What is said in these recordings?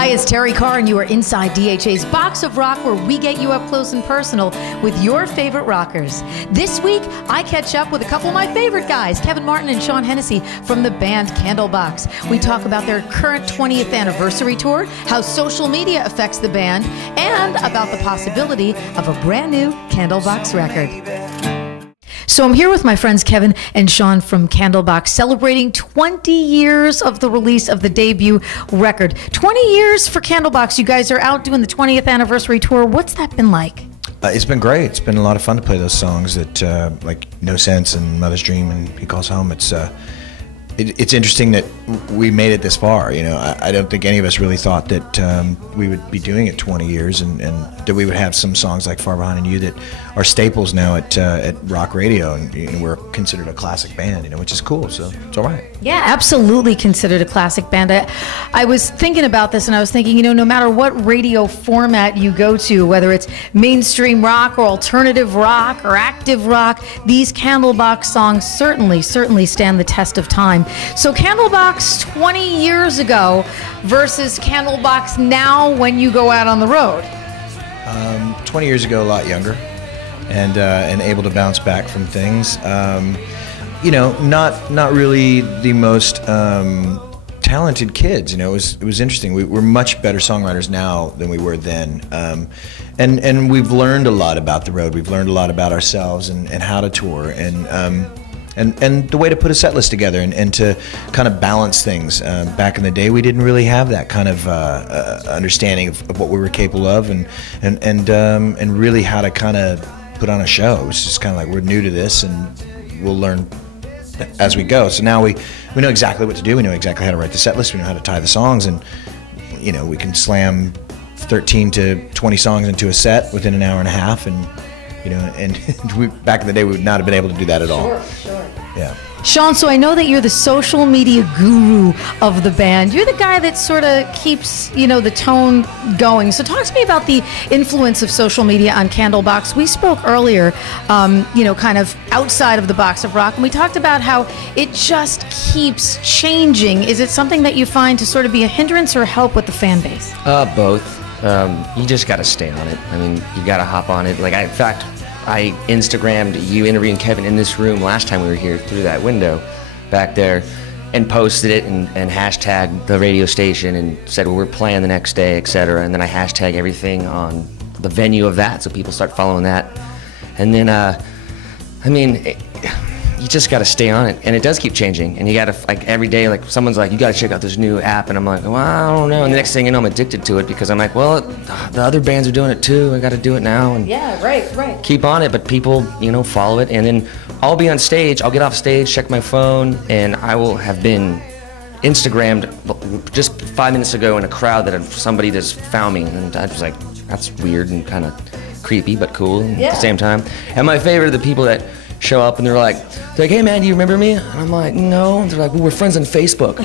Hi, it's Terrie Carr, and you are inside DHA's Box of Rock, where we get you up close and personal with your favorite rockers. This week, I catch up with a couple of my favorite guys, Kevin Martin and Sean Hennessey from the band Candlebox. We talk about their current 20th anniversary tour, how social media affects the band, and about the possibility of a brand new Candlebox record. So I'm here with my friends Kevin and Sean from Candlebox, celebrating 20 years of the release of the debut record. 20 years for Candlebox. You guys are out doing the 20th anniversary tour. What's that been like? It's been great. It's been a lot of fun to play those songs that, like No Sense and Mother's Dream and He Calls Home. It's interesting that we made it this far. You know, I don't think any of us really thought that we would be doing it 20 years and that we would have some songs like Far Behind You that are staples now at rock radio, and we're considered a classic band, you know, which is cool. So it's all right. Yeah, absolutely considered a classic band. I was thinking about this, and I was thinking, you know, no matter what radio format you go to, whether it's mainstream rock or alternative rock or active rock, these Candlebox songs certainly stand the test of time. So Candlebox 20 years ago versus Candlebox now when you go out on the road. 20 years ago, a lot younger, and able to bounce back from things. You know, not really the most talented kids. You know, it was interesting. We're much better songwriters now than we were then, and we've learned a lot about the road. We've learned a lot about ourselves and how to tour and the way to put a set list together and to kind of balance things. Back in the day, we didn't really have that kind of understanding of what we were capable of and really how to kind of put on a show. It was just kind of like, we're new to this and we'll learn as we go. So now we know exactly what to do. We know exactly how to write the set list. We know how to tie the songs, and you know, we can slam 13 to 20 songs into a set within an hour and a half, and you know, and back in the day, we would not have been able to do that at all. Sure. Yeah. Sean, so I know that you're the social media guru of the band. You're the guy that sort of keeps, you know, the tone going. So talk to me about the influence of social media on Candlebox. We spoke earlier, you know, kind of outside of the Box of Rock, and we talked about how it just keeps changing. Is it something that you find to sort of be a hindrance or help with the fan base? Both. You just got to stay on it. I mean, you got to hop on it. Like, in fact, I Instagrammed you interviewing Kevin in this room last time we were here through that window back there, and posted it and hashtagged the radio station and said, well, we're playing the next day, etc. And then I hashtag everything on the venue of that, so people start following that. And then, I mean, you just got to stay on it, and it does keep changing. And you got to, like, every day, like, someone's like, you got to check out this new app, and I'm like, well, I don't know. And the next thing you know, I'm addicted to it because I'm like, well, the other bands are doing it too. I got to do it now. And yeah, right. Keep on it, but people, you know, follow it. And then I'll be on stage. I'll get off stage, check my phone, and I will have been Instagrammed just 5 minutes ago in a crowd that somebody just found me, and I was like, that's weird and kind of creepy, but cool at the same time. And my favorite are the people that show up and they're like, hey man, do you remember me? And I'm like, no. And they're like, well, we're friends on Facebook.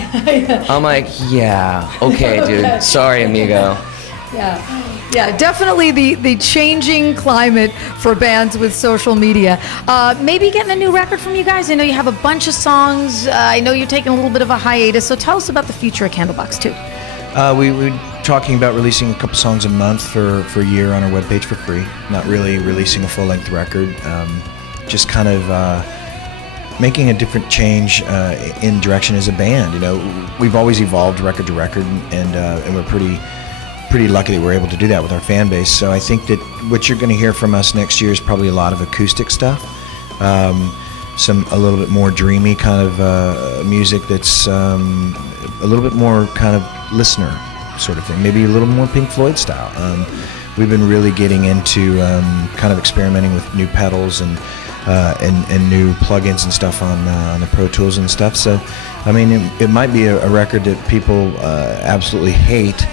I'm like, yeah, okay, dude. Sorry, amigo. Yeah, definitely the changing climate for bands with social media. Maybe getting a new record from you guys. I know you have a bunch of songs. I know you're taking a little bit of a hiatus. So tell us about the future of Candlebox too. We're talking about releasing a couple songs a month for a year on our webpage for free. Not really releasing a full-length record. Just kind of making a different change in direction as a band. You know, we've always evolved record to record, and we're pretty lucky that we're able to do that with our fan base. So I think that what you're going to hear from us next year is probably a lot of acoustic stuff, a little bit more dreamy kind of music that's a little bit more kind of listener sort of thing, maybe a little more Pink Floyd style. We've been really getting into kind of experimenting with new pedals and new plugins and stuff on the Pro Tools and stuff. So, I mean, it might be a record that people absolutely hate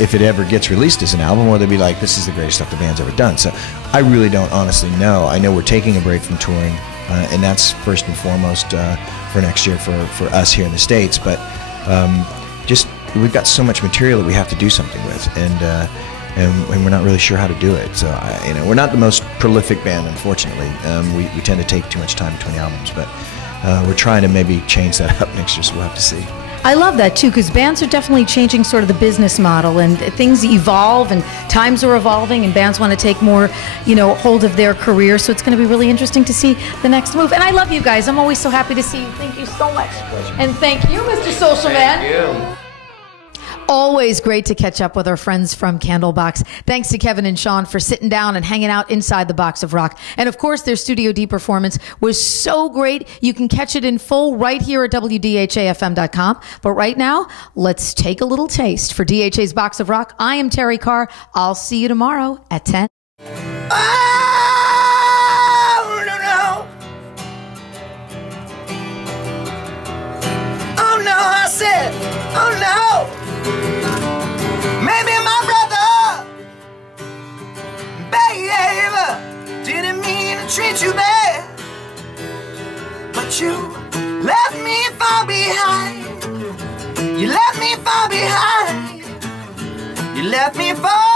if it ever gets released as an album, or they'll be like, this is the greatest stuff the band's ever done. So I really don't honestly know. I know we're taking a break from touring, and that's first and foremost for next year for us here in the States. But just we've got so much material that we have to do something with, and we're not really sure how to do it. So you know, we're not the most prolific band, unfortunately. We tend to take too much time between albums, but we're trying to maybe change that up next year, so we'll have to see. I love that too, because bands are definitely changing sort of the business model, and things evolve, and times are evolving, and bands want to take more, hold of their career. So it's going to be really interesting to see the next move. And I love you guys. I'm always so happy to see you. Thank you so much. And thank you, Mr. Social Man. Thank you. Always great to catch up with our friends from Candlebox. Thanks to Kevin and Sean for sitting down and hanging out inside the Box of Rock. And of course, their Studio D performance was so great. You can catch it in full right here at WDHAFM.com. But right now, let's take a little taste for DHA's Box of Rock. I am Terrie Carr. I'll see you tomorrow at 10. Oh no, maybe my brother, babe, didn't mean to treat you bad, but you left me far behind, you left me far behind, you left me far